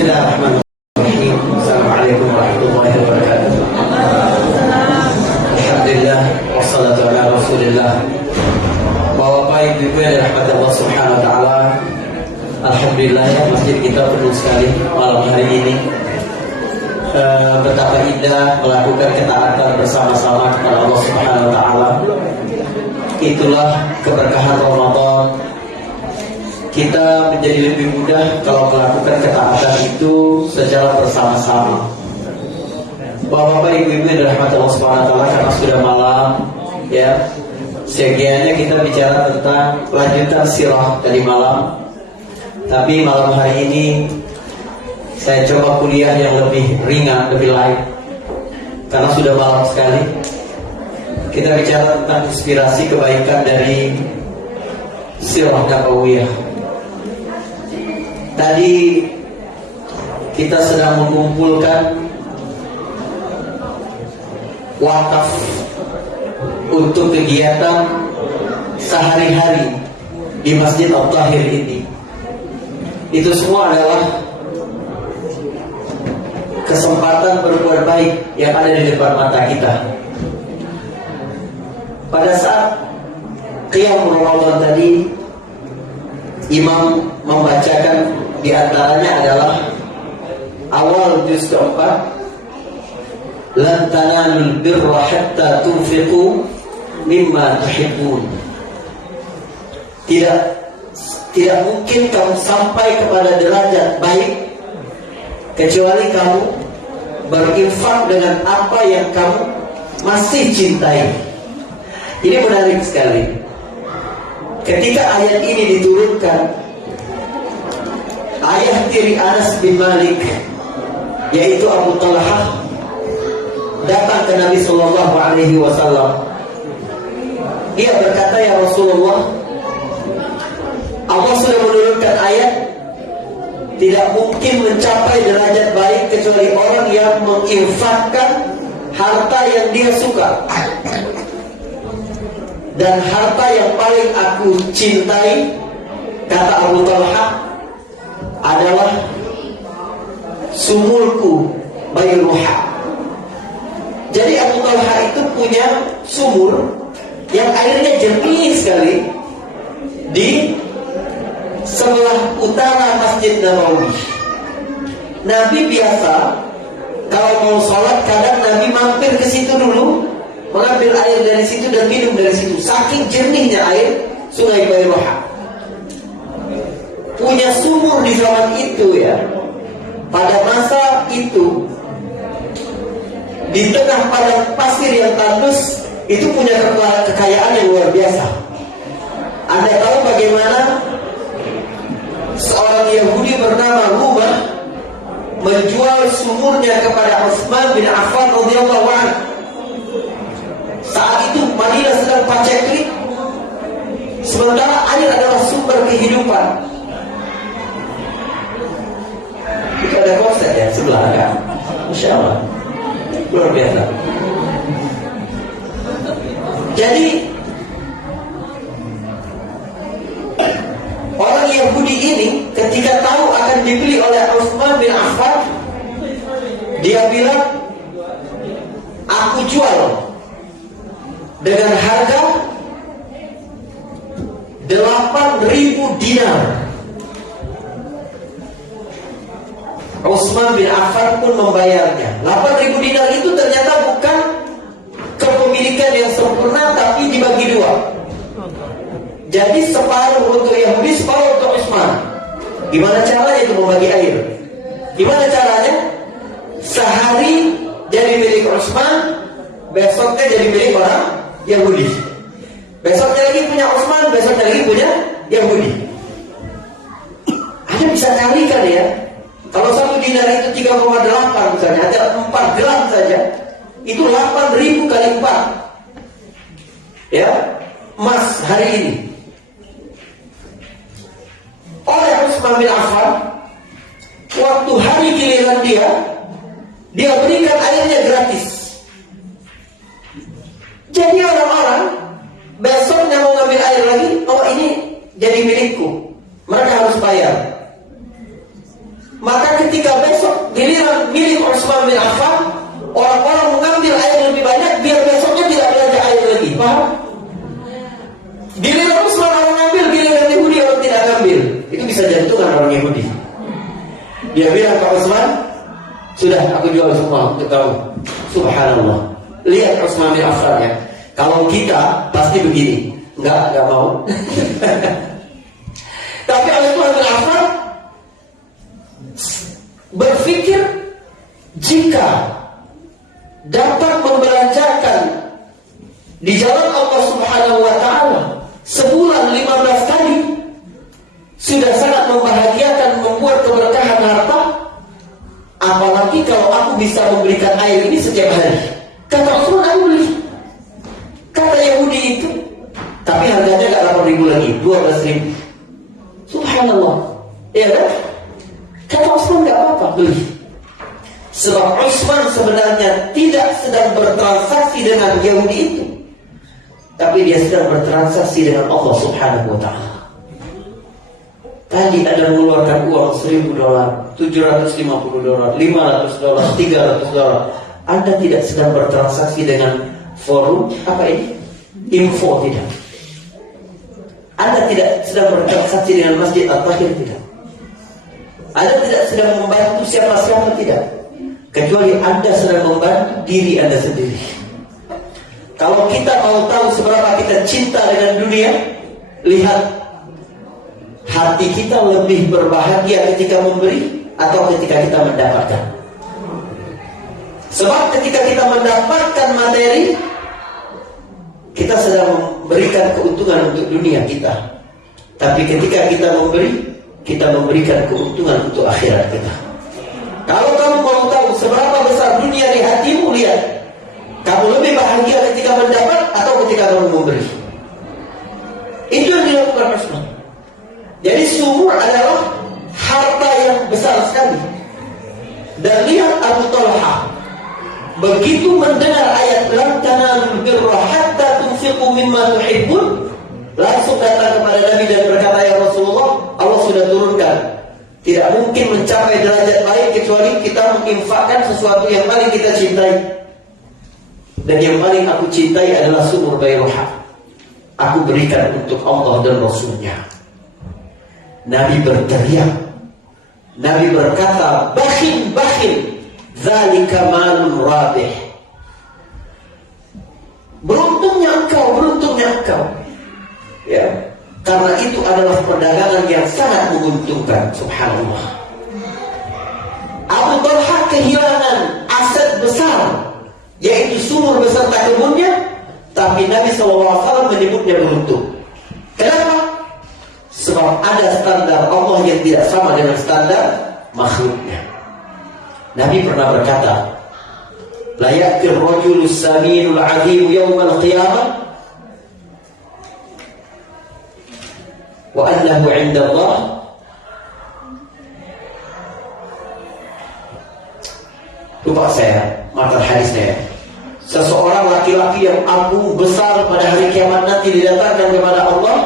Bismillahirrahmanirrahim. Assalamualaikum warahmatullahi wabarakatuh. Alhamdulillah wassalatu ala Rasulillah. Bapak Ibu yang dirahmati Allah Subhanahu wa taala. Alhamdulillah ya, masjid kita penuh sekali malam hari ini. Betapa indah melakukan ketaatan bersama-sama kepada Allah Subhanahu wa taala. Itulah keberkahan Ramadan. Kita menjadi lebih mudah kalau melakukan ketaatan itu secara bersama-sama. Bapak-bapak, ibu-ibu yang dirahmati Allah Subhanahu wa taala, karena sudah malam ya. Sekiannya kita bicara tentang lanjutan sirah tadi malam. Tapi malam hari ini saya coba kuliah yang lebih ringan, lebih light. Karena sudah malam sekali. Kita bicara tentang inspirasi kebaikan dari sirah Nabawiyah. Tadi kita sedang mengumpulkan wakaf untuk kegiatan sehari-hari di Masjid At-Tahir ini. Itu semua adalah kesempatan berbuat baik yang ada di depan mata kita. Pada saat Qiyam Ramadan tadi, Imam membacakan di antaranya adalah awal juz keempat, lan tanalul birra hatta tunfiqu mimma tuhibbun. Tidak mungkin kamu sampai kepada derajat baik kecuali kamu berinfak dengan apa yang kamu masih cintai. Ini menarik sekali. Ketika ayat ini diturunkan, ayah tiri Anas bin Malik, yaitu Abu Talhah, datang ke Nabi Sallallahu Alaihi Wasallam. Dia berkata, ya Rasulullah, Allah sudah menurunkan ayat, tidak mungkin mencapai derajat baik kecuali orang yang menginfakkan harta yang dia suka. Dan harta yang paling aku cintai, kata Abu Talhah, adalah sumurku Bayruha. Jadi Abu Talhah itu punya sumur yang airnya jernih sekali di sebelah utara Masjid Nabawi. Nabi biasa kalau mau sholat, kadang Nabi mampir ke situ dulu, mengambil air dari situ dan minum dari situ. Saking jernihnya air Sungai Bayruha. Punya sumur di zaman itu ya. Pada masa itu, di tengah padang pasir yang tandus, itu punya kekayaan yang luar biasa. Anda tahu bagaimana seorang Yahudi bernama Rubah menjual sumurnya kepada Utsman bin Affan radhiyallahu anhu. Saat itu Madinah sedang paceklik, sementara air adalah sumber kehidupan. Itu ada konsep ya sebelah kan, Masya Allah, luar biasa. Jadi orang Yahudi ini ketika tahu akan dibeli oleh Utsman bin Affan, dia bilang, aku jual dengan harga 8.000 dinar. Utsman bin Affan pun membayarnya. 8.000 dinar itu ternyata bukan kepemilikan yang sempurna, tapi dibagi dua. Jadi separuh untuk Yahudi, separuh untuk Utsman. Gimana caranya itu membagi air? Gimana caranya? Sehari jadi milik Utsman, besoknya jadi milik orang Yahudi. Besoknya lagi punya Utsman, besoknya lagi punya Yahudi. Anda bisa kalikan ya. Kalau 1 dinar itu 3,8 misalnya, ada 4 gram saja, itu 8.000 kali 4 ya, emas hari ini. Oleh Utsman bin Affan, waktu hari giliran dia berikan airnya gratis. Jadi orang-orang besoknya mau ngambil air lagi, oh ini jadi milikku, mereka harus bayar. Maka ketika besok giliran milik Utsman bin Affan, orang-orang mengambil air lebih banyak biar besoknya tidak belanja air lagi. Paham? Giliran Utsman orang ngambil, giliran Yahudi orang tidak ngambil. Itu bisa jantungan orang Yahudi. Dia bilang ke Utsman, sudah aku jual semua untuk kamu. Subhanallah. Lihat Utsman bin Affan ya. Kalau kita pasti begini, enggak mau. Tapi Utsman bin Affan berpikir jika dapat membelanjakan di jalan Allah Subhanahu wa taala sebulan 15 kali sudah sangat membahagiakan, membuat keberkahan harta, apalagi kalau aku bisa memberikan air ini setiap hari. Kata Utsman, aku beli. Kata Yahudi itu, tapi harganya gak 8.000 lagi, 12.000. Subhanallah. Ya kan? Kata Utsman, gak apa-apa, beli. Sebab Utsman sebenarnya tidak sedang bertransaksi dengan Yahudi itu, tapi dia sedang bertransaksi dengan Allah Subhanahu wa ta'ala. Tadi ada mengeluarkan uang $1.000, $750, $500, $300. Anda tidak sedang bertransaksi dengan forum apa ini? Info, tidak. Anda tidak sedang bertransaksi dengan Masjid At-Tahir, tidak. Anda tidak sedang membantu siapa-siapa, tidak. Kecuali Anda sedang membantu diri Anda sendiri. Kalau kita mau tahu seberapa kita cinta dengan dunia, lihat hati kita lebih berbahagia ketika memberi atau ketika kita mendapatkan. Sebab ketika kita mendapatkan materi, kita sedang memberikan keuntungan untuk dunia kita. Tapi ketika kita memberi, kita memberikan keuntungan untuk akhirat kita. Kalau kamu mau tahu seberapa besar dunia di hatimu, lihat kamu lebih bahagia ketika mendapat atau ketika kamu memberi. Itu yang dilakukan Utsman. Jadi sumur adalah harta yang besar sekali. Dan lihat Abu Talha, begitu mendengar ayat lan tanalul birra hatta tunfiqu mimma tuhibbun, langsung datang kepada Nabi dan berkata, ya Rasulullah, Allah sudah turunkan, tidak mungkin mencapai derajat baik kecuali kita menginfakkan sesuatu yang paling kita cintai. Dan yang paling aku cintai adalah sumur Bayrah. Aku berikan untuk Allah dan Rasulnya. Nabi berteriak, Nabi berkata, bakhil, bakhil, dzalika malun rabih. Beruntungnya engkau. Ya, karena itu adalah perdagangan yang sangat menguntungkan. Subhanallah. Abu Talha kehilangan aset besar, yaitu sumur beserta kebunnya, tapi Nabi SAW menyebutnya beruntung. Kenapa? Sebab ada standar Allah yang tidak sama dengan standar makhluknya. Nabi pernah berkata, la ya'tir rajulus saminul azim yawmal qiyamah wa annahu 'inda Allah lupa saya matan hadisnya. Seseorang laki-laki yang agung besar pada hari kiamat nanti didatangkan kepada Allah,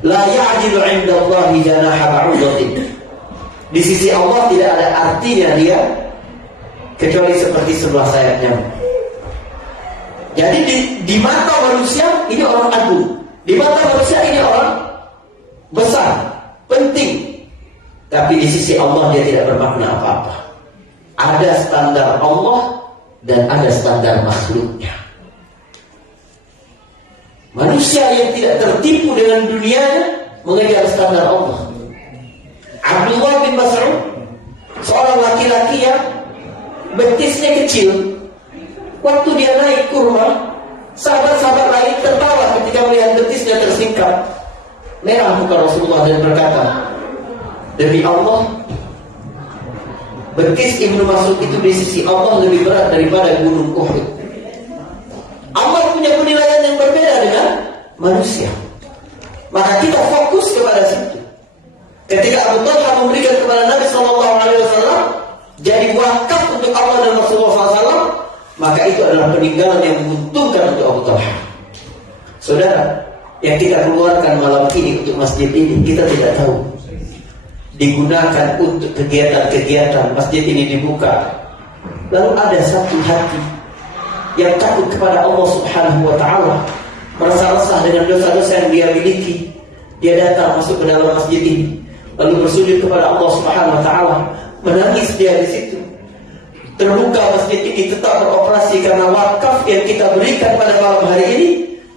la ya'jilu 'inda Allah janaha ba'udatin. Di sisi Allah tidak ada artinya dia kecuali seperti sebelah sayap nyamuk. Jadi di mata manusia ini orang agung, di mata manusia ini orang besar, penting. Tapi di sisi Allah dia tidak bermakna apa-apa. Ada standar Allah dan ada standar makhluknya. Manusia yang tidak tertipu dengan dunianya mengejar standar Allah. Abdullah bin Mas'ud, seorang laki-laki yang betisnya kecil. Waktu dia naik kurma, sahabat-sahabat lain tertawa ketika melihat betisnya tersingkap. Merah muka Rasulullah dan berkata, demi Allah, betis Ibnu Mas'ud itu di sisi Allah lebih berat daripada gunung Uhud. Allah punya penilaian yang berbeda dengan manusia. Maka kita fokus kepada situ. Ketika Abu Talha memberikan kepada Nabi SAW jadi wakaf untuk Allah dan Rasulullah SAW, maka itu adalah peninggalan yang menguntungkan untuk Abu Talha. Saudara, yang kita keluarkan malam ini untuk masjid ini, kita tidak tahu digunakan untuk kegiatan-kegiatan, masjid ini dibuka, lalu ada satu hati yang takut kepada Allah Subhanahu wa Ta'ala, merasa resah dengan dosa-dosa yang dia miliki, dia datang masuk ke dalam masjid ini, lalu bersujud kepada Allah Subhanahu wa Ta'ala, menangis dia di situ. Terbuka masjid ini tetap beroperasi karena wakaf yang kita berikan pada malam hari ini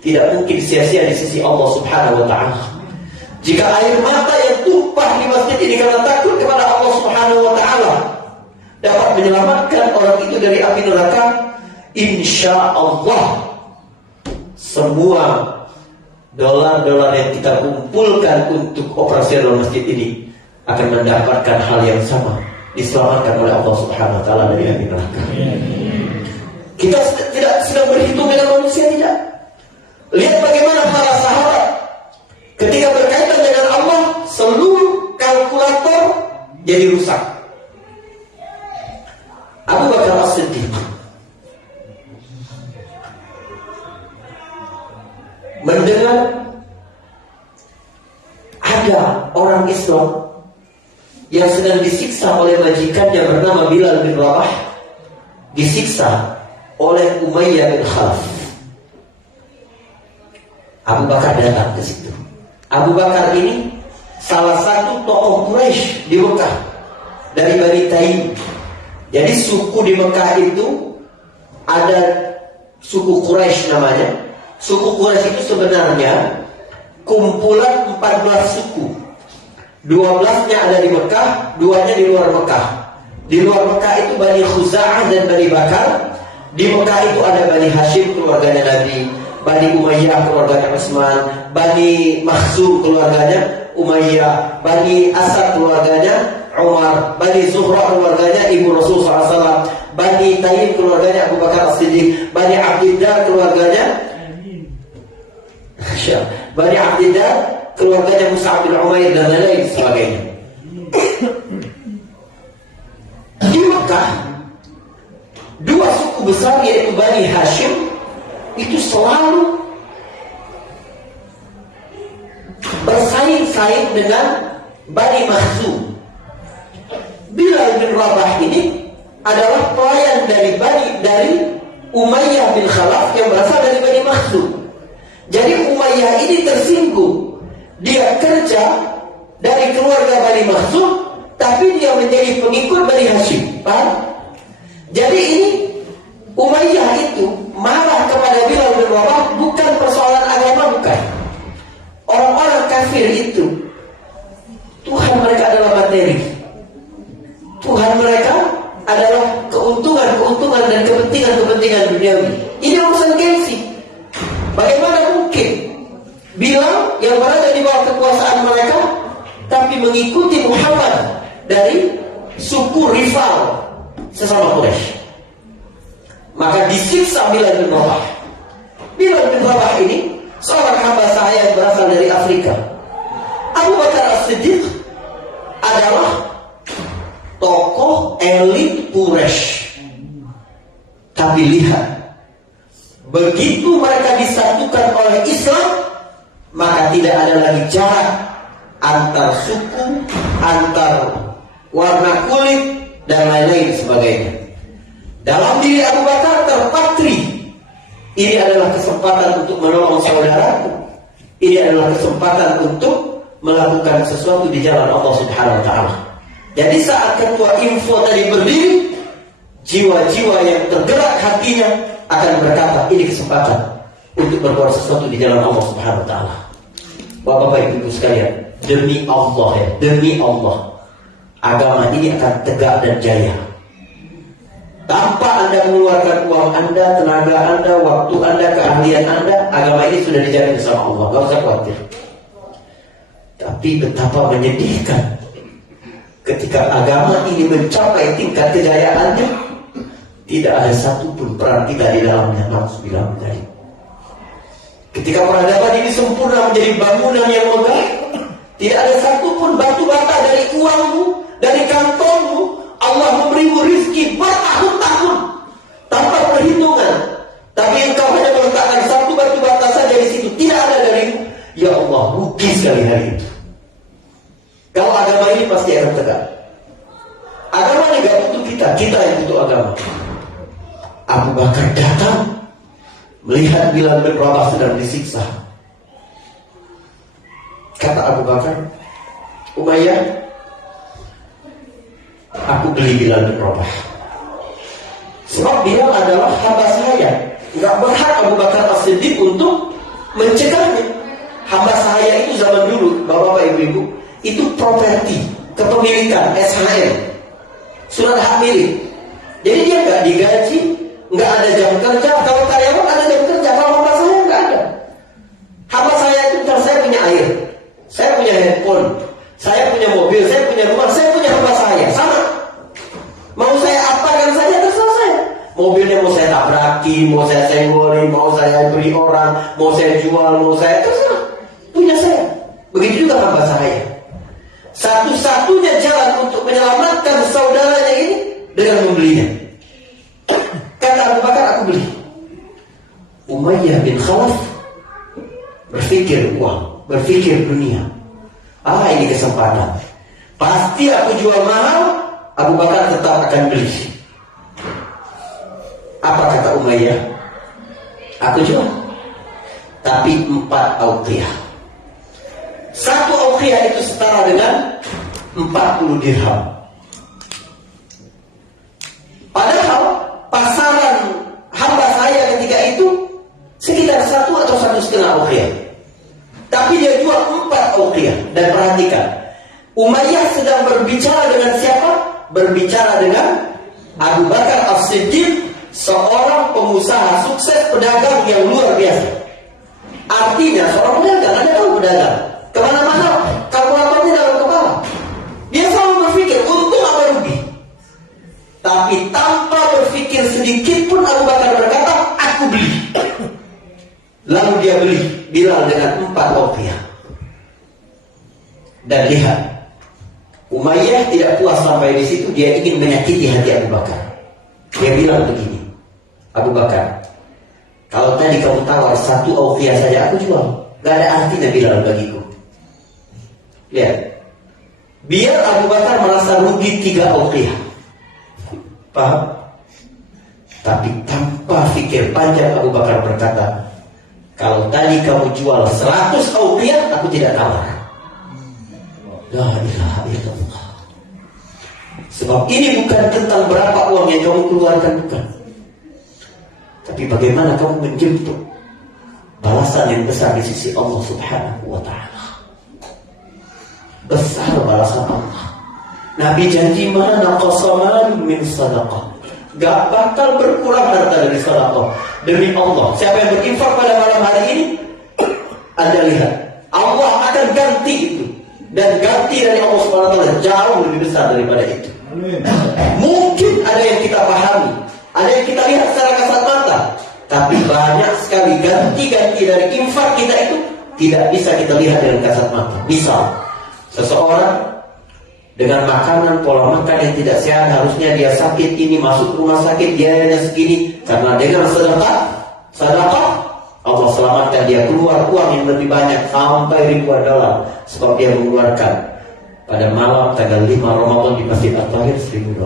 tidak mungkin sia-sia di sisi Allah Subhanahu wa Ta'ala. Jika air mata yang tumpah di masjid ini karena takut kepada Allah Subhanahu wa Ta'ala dapat menyelamatkan orang itu dari api neraka, insya Allah semua dolar-dolar yang kita kumpulkan untuk operasional masjid ini akan mendapatkan hal yang sama, diselamatkan oleh Allah Subhanahu wa Ta'ala dari api neraka. Kita tidak sedang berhitung dengan manusia, tidak. Lihat bagaimana para sahabat ketika berkaitan dengan Allah, seluruh kalkulator jadi rusak. Abu Bakar As-Siddiq mendengar ada orang Islam yang sedang disiksa oleh majikannya bernama Bilal bin Rabah, disiksa oleh Umayyah bin Khalaf. Abu Bakar datang ke situ. Abu Bakar ini salah satu tokoh Quraisy di Mekah dari Bani Taim. Jadi suku di Mekah itu ada suku Quraisy namanya. Suku Quraisy itu sebenarnya kumpulan 14 suku. 12-nya ada di Mekah, 2-nya di luar Mekah. Di luar Mekah itu Bani Khuza'ah dan Bani Bakar. Di Mekah itu ada Bani Hashim, keluarganya Nabi, Bani Umayyah, keluarganya Utsman, Bani Makhzum, keluarganya Umayyah, Bani Asad, keluarganya Umar, Bani Zuhra, keluarganya Ibu Rasul SAW, Bani Taim, keluarganya Abu Bakar As-Siddiq, Bani Abdiddar, keluarganya Bani Abdiddar, keluarganya Mus'ab bin Umair, dan lain sebagainya. Di Mekah, dua suku besar yaitu Bani Hashim itu selalu bersaing-saing dengan Bani Makhzum. Bilal bin Rabah ini adalah pelayan dari Umayyah bin Khalaf yang berasal dari Bani Makhzum. Jadi Umayyah ini tersinggung. Dia kerja dari keluarga Bani Makhzum, tapi dia menjadi pengikut Bani Hashim. Paham? Jadi ini Umayyah itu marah kepada Bilal bin Rabah bukan persoalan agama, bukan. Orang-orang kafir itu Tuhan mereka adalah materi. Tuhan mereka adalah keuntungan dan kepentingan duniawi. Ini urusan gengsi. Bagaimana mungkin Bilal yang berada di bawah kekuasaan mereka tapi mengikuti Muhammad dari suku rival sesama Quraisy? Maka disiksa Bilal bin Rabah. Bilal bin Rabah ini seorang hamba sahaya yang berasal dari Afrika. Abu Bakar As-Siddiq adalah tokoh elit Quraisy. Tapi lihat, begitu mereka disatukan oleh Islam, maka tidak ada lagi jarak antar suku, antar warna kulit, dan lain-lain sebagainya. Dalam diri Abu Bakar terpatri, ini adalah kesempatan untuk menolong saudaraku. Ini adalah kesempatan untuk melakukan sesuatu di jalan Allah Subhanahu wa Ta'ala. Jadi saat ketua info tadi berdiri, jiwa-jiwa yang tergerak hatinya akan berkata, ini kesempatan untuk berbuat sesuatu di jalan Allah Subhanahu wa Ta'ala. Bapak-bapak ibu sekalian, demi Allah ya, demi Allah, agama ini akan tegak dan jaya. Tanpa Anda mengeluarkan uang Anda, tenaga Anda, waktu Anda, keahlian Anda, agama ini sudah dijamin bersama Allah. Gak usah khawatir. Tapi betapa menyedihkan ketika agama ini mencapai tingkat kejayaannya, tidak ada satupun peran kita di dalamnya. Alhamdulillah. Ketika peradaban ini sempurna menjadi bangunan yang megah, tidak ada satupun batu bata dari uangmu, dari kantongmu. Allah memberimu rizki bertahun-tahun tanpa perhitungan, tapi engkau hanya meletakkan satu batu bata saja di situ, tidak ada darimu. Ya Allah, rugi sekali hari itu. Kalau agama ini pasti akan kita yang butuh agama. Abu Bakar datang melihat Bilal bin Rabah sedang disiksa. Kata Abu Bakar, Umayyah, aku beli Bilal bin Rabah. Sebab Bilal adalah hamba saya. Gak berhak Abu Bakar As-Siddiq untuk mencegahnya. Hamba saya itu zaman dulu, bapak-bapak, ibu-ibu, itu properti, kepemilikan, SHM, surat hak milik. Jadi dia gak digaji, gak ada jam kerja. Kalau karyawan ada jam kerja, kalau hamba saya gak ada. Hamba saya itu, saya punya air, saya punya handphone, saya punya mobil, saya punya rumah, saya punya hamba saya, sama. Mau saya apakan saja terserah saya. Mobilnya mau saya tabraki, mau saya senggoli, mau saya beri orang, mau saya jual, mau saya terserah. Punya saya. Begitu juga hamba saya. Satu-satunya jalan untuk menyelamatkan saudaranya ini dengan membelinya. Kata Abu Bakar, aku beli. Umayyah bin Khalaf berpikir uang, berpikir dunia. Ini kesempatan. Pasti aku jual mahal, Abu Bakar tetap akan beli. Apa kata Umayyah? Aku jual. Tapi 4 auqiyah. 1 auqiyah itu setara dengan 40 dirham. Padahal pasaran hamba saya ketika itu sekitar 1 atau 1,5 auqiyah. Tapi dia jual 4 auqiyah. Dan perhatikan, Umayyah sedang berbicara dengan siapa? Berbicara dengan Abu Bakar As-Siddiq, seorang pengusaha sukses, pedagang yang luar biasa. Artinya seorang pedagang, Anda tahu pedagang kemana-mana kalkulatornya dalam kepala. Dia selalu berpikir untung apa rugi. Tapi tanpa berpikir sedikit pun Abu Bakar berkata, aku beli. Lalu dia beli Bilal dengan 4 auqiyah. Dan lihat, Umayyah tidak puas sampai di situ, dia ingin menyakiti hati Abu Bakar. Dia bilang begini, Abu Bakar, kalau tadi kamu tawar 1 auqiyah saja aku jual, gak ada artinya Bilal bagiku. Lihat, biar Abu Bakar merasa rugi 3 auqiyah, paham? Tapi tanpa fikir panjang Abu Bakar berkata, kalau tadi kamu jual 100 auqiyah, aku tidak tawar. La ilaha illallah. Sebab ini bukan tentang berapa uang yang kamu keluarkan, bukan. Tapi bagaimana kamu menjemput balasan yang besar di sisi Allah Subhanahu wa ta'ala. Besar balasan Allah. Nabi janji, mana naqasaman min sadaqah, gak bakal berkurang harta dari sedekah. Demi Allah, siapa yang berinfak pada malam hari ini, Anda lihat, Allah akan ganti itu. Dan ganti dari Allah SWT jauh lebih besar daripada itu. Mungkin ada yang kita pahami, ada yang kita lihat secara kasat mata, tapi banyak sekali ganti-ganti dari infak kita itu tidak bisa kita lihat dengan kasat mata. Misal, seseorang dengan makanan, pola makan yang tidak sehat, harusnya dia sakit, ini masuk rumah sakit, biayanya segini, karena dengan sedekah Allah selamatkan dia, keluar uang yang lebih banyak sampai ribuan dolar. Sebab dia mengeluarkan pada malam tanggal 5 Ramadan di Masjid At-Tahir $1.000.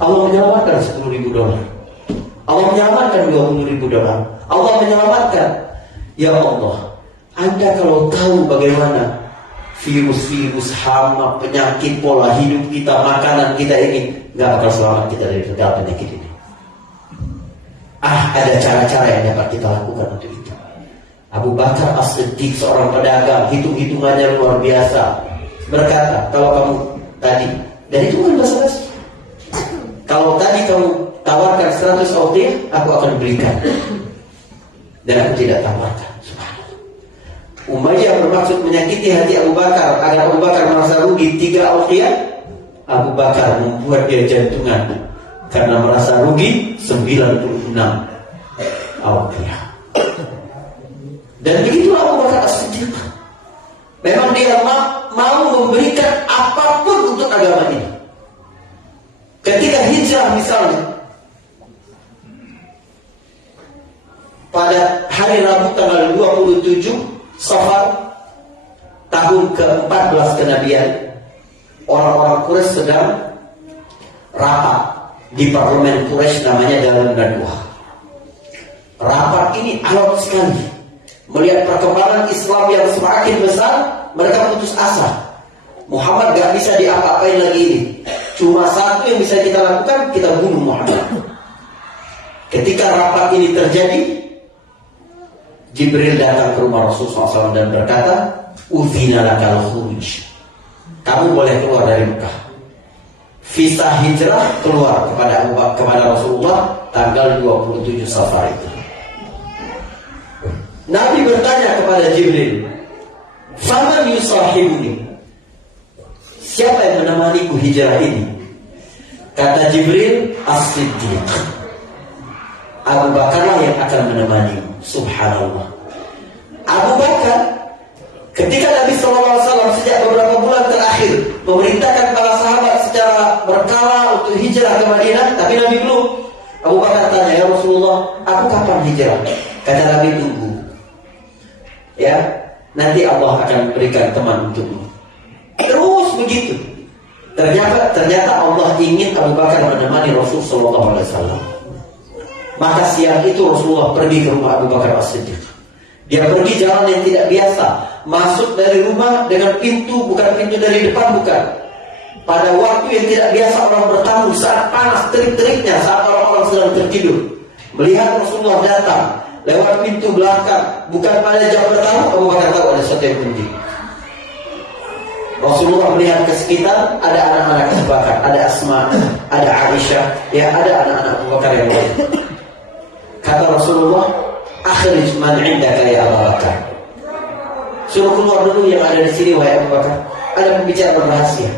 Allah menyelamatkan $10.000. Allah menyelamatkan $20.000. Allah menyelamatkan. Ya Allah, Anda kalau tahu bagaimana virus-virus, hama, penyakit, pola hidup kita, makanan kita ini, gak bakal selamat kita dari segala penyakit ini. Ada cara-cara yang dapat kita lakukan untuk itu. Abu Bakar As-Siddiq, seorang pedagang, hitung-hitungannya luar biasa, berkata, kalau kamu tadi, dan itu kan basa-basi, kalau tadi kamu tawarkan 100 auqiyah, aku akan berikan. Dan aku tidak tawarkan. Subhanallah. Umayyah bermaksud menyakiti hati Abu Bakar agar Abu Bakar merasa rugi 3 auqiyah. Abu Bakar membuat dia jantungan karena merasa rugi 96 auqiyah. Dan begitulah Abu Bakar As-Siddiq. Memang dia mau memberikan apapun untuk agama ini. Ketika hijrah misalnya, pada hari Rabu tanggal 27 Safar tahun ke-14 kenabian, orang-orang Quraisy sedang rapat di parlemen Quraisy namanya Darun Nadwa. Rapat ini alot sekali. Melihat perkembangan Islam yang semakin besar, mereka putus asa. Muhammad gak bisa diapa-apain lagi ini. Cuma satu yang bisa kita lakukan, kita bunuh Muhammad. Ketika rapat ini terjadi, Jibril datang ke rumah Rasulullah SAW dan berkata, "Udzina lakal khuruj." Kamu boleh keluar dari Mekah. Visa hijrah keluar kepada Rasulullah tanggal 27 Safar itu. Nabi bertanya kepada Jibril, "Faman yusahibuni?" Siapa yang menemaniku hijrah ini? Kata Jibril, "As-Siddiq." Abu Bakarlah yang akan menemanimu. Subhanallah. Abu Bakar, ketika Nabi SAW sejak beberapa bulan terakhir memerintahkan para sahabat secara berkala untuk hijrah ke Madinah, tapi Nabi belum. Abu Bakar tanya, "Ya Rasulullah, aku kapan hijrah?" Kata Nabi, "Tunggu. Ya, nanti Allah akan berikan teman untukmu." Terus begitu. Ternyata Allah ingin Abu Bakar menemani Rasulullah SAW. Maka siang itu Rasulullah pergi ke rumah Abu Bakar As-Siddiq. Dia pergi jalan yang tidak biasa, masuk dari rumah dengan pintu, bukan pintu dari depan, bukan. Pada waktu yang tidak biasa orang bertamu, saat panas terik-teriknya, saat orang-orang sedang tertidur. Melihat Rasulullah datang lewat pintu belakang, bukan pada jam bertamu, Abu Bakar tahu ada sesuatu yang penting. Rasulullah melihat ke sekitar, ada anak-anak Abu Bakar, ada Asma, ada Aisyah, ya ada anak-anak Abu Bakar yang lain. Kata Rasulullah, "Akhrij man 'indaka ya Abu Bakar." Suruh keluar dulu yang ada di sini wahai Abu Bakar. Ada pembicaraan rahasia.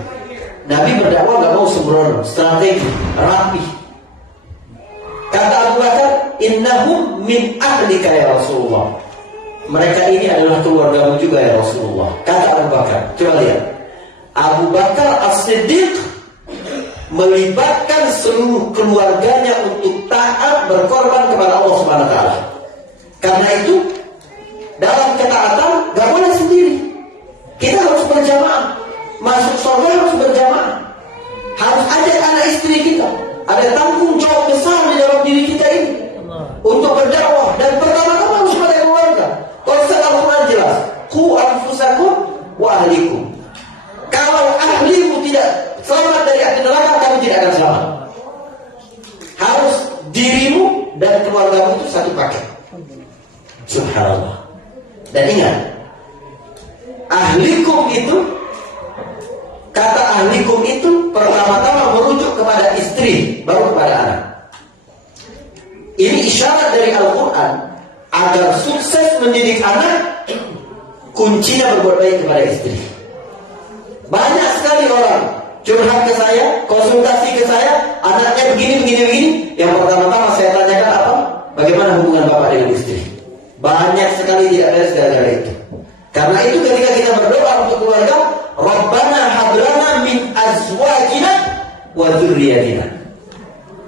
Nabi berdakwah gak mau sembrono, strategi, rapi. Kata Abu Bakar, "Innahum min ahlika ya Rasulullah." Mereka ini adalah keluargamu juga ya Rasulullah. Kata Abu Bakar, coba lihat. Abu Bakar As-Siddiq melibatkan seluruh keluarganya untuk taat berkorban kepada Allah Subhanahu wa taala. Karena itu dalam ketaatan gak boleh sendiri. Kita harus berjamaah. Masuk surga harus berjamaah. Harus ajak anak istri kita. Ada tanggung jawab besar di dalam diri kita ini untuk berdakwah. Dan pertama-tama harus pada keluarga. Konsep Al-Quran jelas, "Qu anfusakum wa ahlikum." Kalau ahlimu tidak selamat dari api neraka, kamu tidak akan selamat. Harus dirimu dan keluargamu itu satu paket. Subhanallah. Dan ingat, ahlikum itu, kata ahlikum itu pertama-tama merujuk kepada istri, baru kepada anak. Ini isyarat dari Al-Quran agar sukses mendidik anak, kuncinya berbuat baik kepada istri. Banyak sekali orang curhat ke saya, konsultasi ke saya, anaknya begini. Yang pertama-tama saya tanyakan apa? Bagaimana hubungan bapak dengan istri? Banyak sekali tidak beres gara-gara itu. Karena itu ketika kita berdoa untuk keluarga, Rabbana hablana min azwajina wa dzurriyyatina.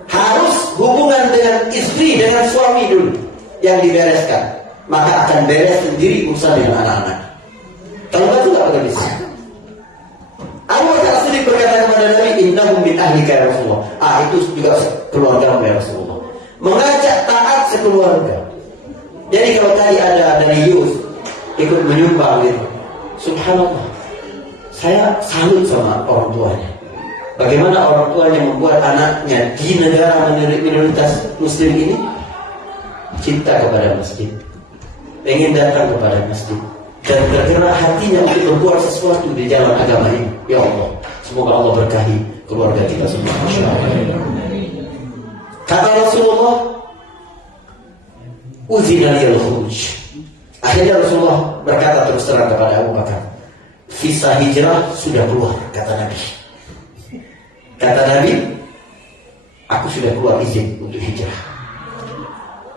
Harus hubungan dengan istri, dengan suami dulu yang dibereskan. Maka akan beres sendiri urusan dengan anak-anak. Kalau betul nggak bakal bisa. Abu Bakar As-Siddiq berkata kepada Nabi, "Innahum min ahlika ya Rasulullah." Itu juga keluarga ya Rasulullah. Mengajak taat sekeluarga. Jadi kalau tadi ada dari Yus ikut menyumbang gitu, subhanallah, saya salut sama orang tuanya. Bagaimana orang tuanya membuat anaknya di negara minoritas Muslim ini cinta kepada masjid, ingin datang kepada masjid, dan tergerak hatinya untuk berbuat sesuatu di jalan agama ini. Ya Allah, semoga Allah berkahi keluarga kita semua. Kata Rasulullah, "Uzina liyal khuruj." Akhirnya Rasulullah berkata terus terang kepada Abu Bakar, "Visa hijrah sudah keluar," kata Nabi. Kata Nabi, "Aku sudah keluar izin untuk hijrah."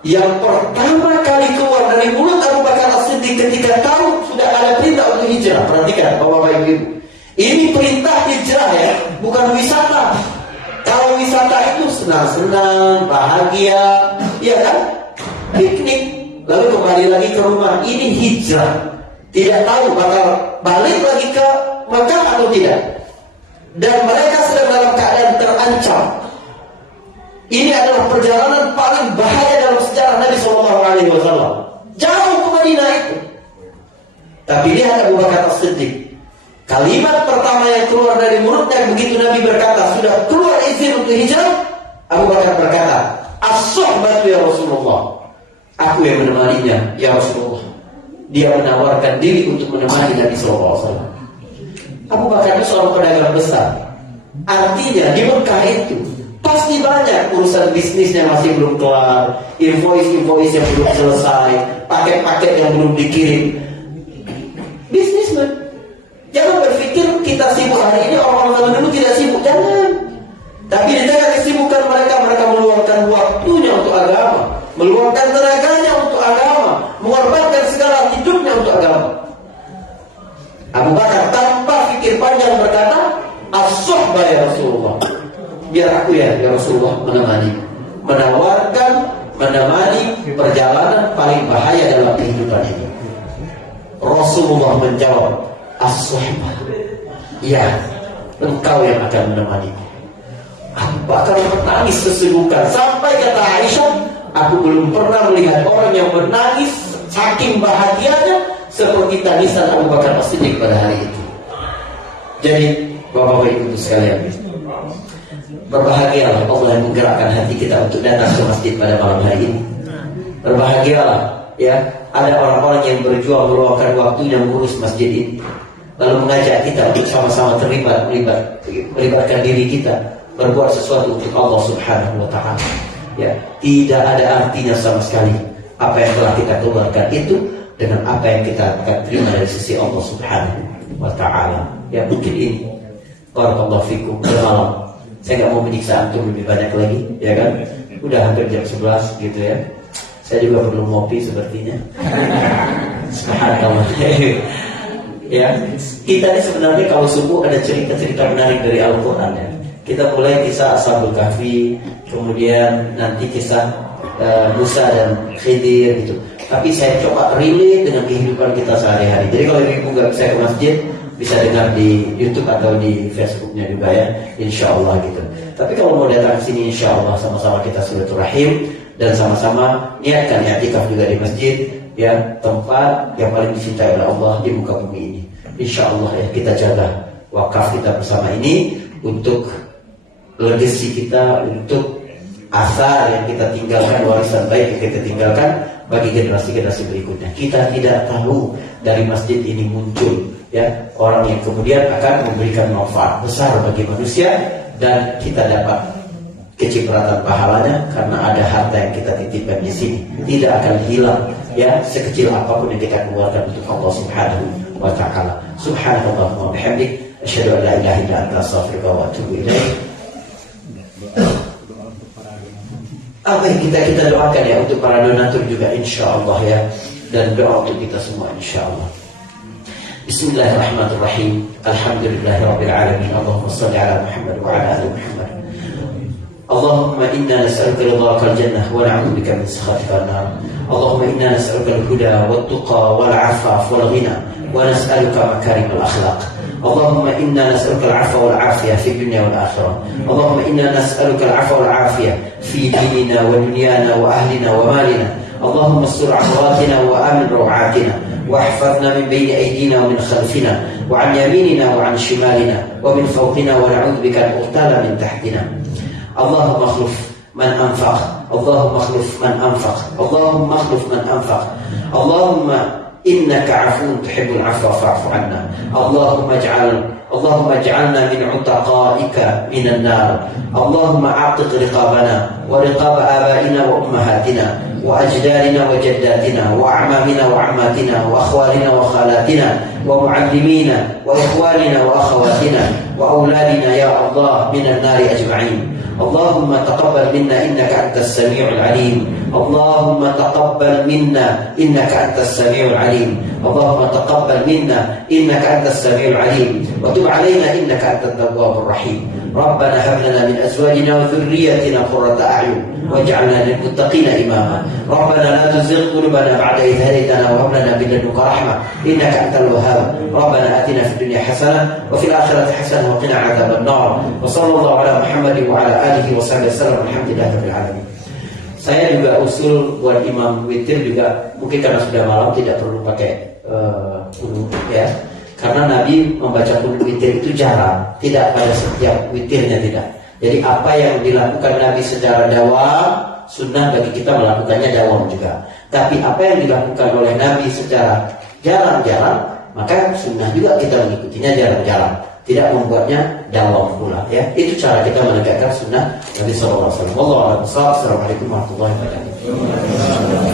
Yang pertama kali keluar dari mulut Abu Bakar As-Siddiq ketika tahu sudah ada perintah untuk hijrah. Perhatikan Bapak Ibu, ini perintah hijrah ya, bukan wisata. Kalau wisata itu senang-senang, bahagia, ya kan? Piknik, lalu kembali lagi ke rumah. Ini hijrah. Tidak tahu bakal balik lagi ke Mekah atau tidak. Dan mereka sedang dalam keadaan terancam. Ini adalah perjalanan paling bahaya dalam sejarah Nabi SAW. Jauh ke Madinah itu. Tapi lihat Abu Bakar As-Siddiq. Kalimat pertama yang keluar dari mulutnya begitu Nabi berkata, sudah keluar izin untuk hijrah, Abu Bakar berkata, as-suhbatu ya Rasulullah. Aku yang menemaninya ya Rasulullah. Dia menawarkan diri untuk menemani Nabi SAW. Abu Bakar itu seorang pedagang besar. Artinya di Mekah itu pasti banyak urusan bisnisnya masih belum kelar, invoice yang belum selesai, paket-paket yang belum dikirim. Bisnismen. Jangan berpikir kita sibuk hari ini, orang-orang dulu tidak sibuk. Jangan. Tapi di tengah kesibukan mereka meluangkan waktunya untuk agama, meluangkan tenaganya untuk agama, mengorbankan segala hidupnya untuk agama. Abu Bakar tanpa pikir panjang berkata, as-suhbah ya Rasulullah. Biar aku ya Rasulullah menemani. Menemani perjalanan paling bahaya dalam kehidupan ini. Rasulullah menjawab, as-suhbah. Ya, engkau yang akan menemani. Abu Bakar menangis sesungguhkan. Sampai kata Aisyah, aku belum pernah melihat orang yang menangis saking bahagianya seperti tangisan Abu Bakar As-Siddiq pada hari itu. Jadi Bapak Ibu sekalian, berbahagialah Allah yang menggerakkan hati kita untuk datang ke masjid pada malam hari ini. Berbahagialah ya, ada orang-orang yang berjuang meluangkan waktunya mengurus masjid ini, lalu mengajak kita untuk sama-sama melibatkan diri kita berbuat sesuatu untuk Allah Subhanahu wa Ta'ala. Ya, tidak ada artinya sama sekali apa yang telah kita keluarkan itu dengan apa yang kita akan terima dari sisi Allah Subhanahu wa Ta'ala. Ya, mungkin ini barakallahu fikum bermalam. Saya nggak mau menyiksa antum lebih banyak lagi, ya kan? Udah hampir jam 11 gitu ya. Saya juga perlu ngopi sepertinya. Subhanallah. Ya, kita ini sebenarnya kalau subuh ada cerita-cerita menarik dari Al-Quran ya. Kita mulai kisah Ashabul Kahfi, kemudian nanti kisah Musa dan Khidir gitu. Tapi saya coba relate dengan kehidupan kita sehari-hari. Jadi kalau ibu nggak bisa ke masjid, bisa dengar di YouTube atau di Facebooknya juga ya, insya Allah gitu. Tapi kalau mau datang ke sini, insya Allah sama-sama kita silaturahim dan sama-sama niatkan i'tikaf juga di masjid, ya, tempat yang paling dicintai oleh Allah di muka bumi ini. Insya Allah ya, kita jaga wakaf kita bersama ini untuk legacy kita, untuk asar yang kita tinggalkan, warisan baik yang kita tinggalkan bagi generasi-generasi berikutnya. Kita tidak tahu dari masjid ini muncul ya orang yang kemudian akan memberikan manfaat besar bagi manusia, dan kita dapat kecipratan pahalanya karena ada harta yang kita titipkan di sini, tidak akan hilang ya sekecil apapun yang kita keluarkan untuk Allah Subhanahu wa Ta'ala. Subhanallah wa bihamdik, asyhadu an la ilaha illa anta, astaghfiruka wa atubu ilaik. Apa yang kita doakan ya untuk para donatur juga insyaallah ya, dan doa untuk kita semua insyaallah. Bismillahirrahmanirrahim. Alhamdulillahirabbil alamin. Allahumma shalli ala Muhammad wa ala ali Muhammad. Allahumma inna nas'aluka ridhaka al-jannah wa na'udzu bika min sakhatika an-nar. Allahumma inna nas'aluka al-huda wat-tuqa wal-'afaf wal-ghina wa nas'aluka makarim al-akhlaq. اللهم إنا نسألك العفو والعافية في الدنيا والآخرة. اللهم إنا نسألك العفو والعافية في ديننا ودنيانا وأهلنا ومالنا. اللهم استر عوراتنا وآمن روعاتنا، واحفظنا من بين أيدينا ومن خلفنا وعن يميننا وعن شمالنا ومن فوقنا، ونعوذ بك أن نغتال من تحتنا. اللهم اخلف من أنفق، اللهم اخلف من أنفق، اللهم اخلف من أنفق. اللهم إنك عفو تحب العفو فاعف عنا. اللهم اجعلنا من عتقائك من النار. اللهم اعتق رقابنا ورقاب آبائنا وأمهاتنا وأجدادنا وجداتنا وأعمامنا وعماتنا وأخوالنا وخالاتنا ومعلمينا وإخواننا وأخواتنا وأولادنا يا الله من النار أجمعين. اللهم تقبل منا إنك أنت السميع العليم. اللهم تقبل منا إنك أنت السميع العليم. اللهم تقبل منا إنك أنت السميع العليم، وتب علينا إنك أنت التواب الرحيم. Rabbana hab lana min azwajina wa dhurriyyatina qurrata a'yun waj'alna lil muttaqina imama. Rabbana la tuzigh qulubana ba'da idh hadaytana wa hab lana min ladunka rahmah innaka antal wahhab. Rabbana atina fid dunya hasanah wa fil akhirati hasanah wa qina adzaban nar. Wa sallallahu ala Muhammadin wa ala alihi wa sahbihi wasallam. Alhamdulillahirabbil alamin. Saya juga usul buat imam witir juga mungkin karena sudah malam tidak perlu pakai kunut ya. Karena Nabi membaca kunut witir itu jarang, tidak pada setiap witirnya tidak. Jadi apa yang dilakukan Nabi secara dawam, sunnah bagi kita melakukannya dawam juga. Tapi apa yang dilakukan oleh Nabi secara jarang-jarang, maka sunnah juga kita mengikutinya jarang-jarang. Tidak membuatnya dawam pula ya. Itu cara kita menegakkan sunnah Nabi SAW. Wassalamualaikum warahmatullahi wabarakatuh.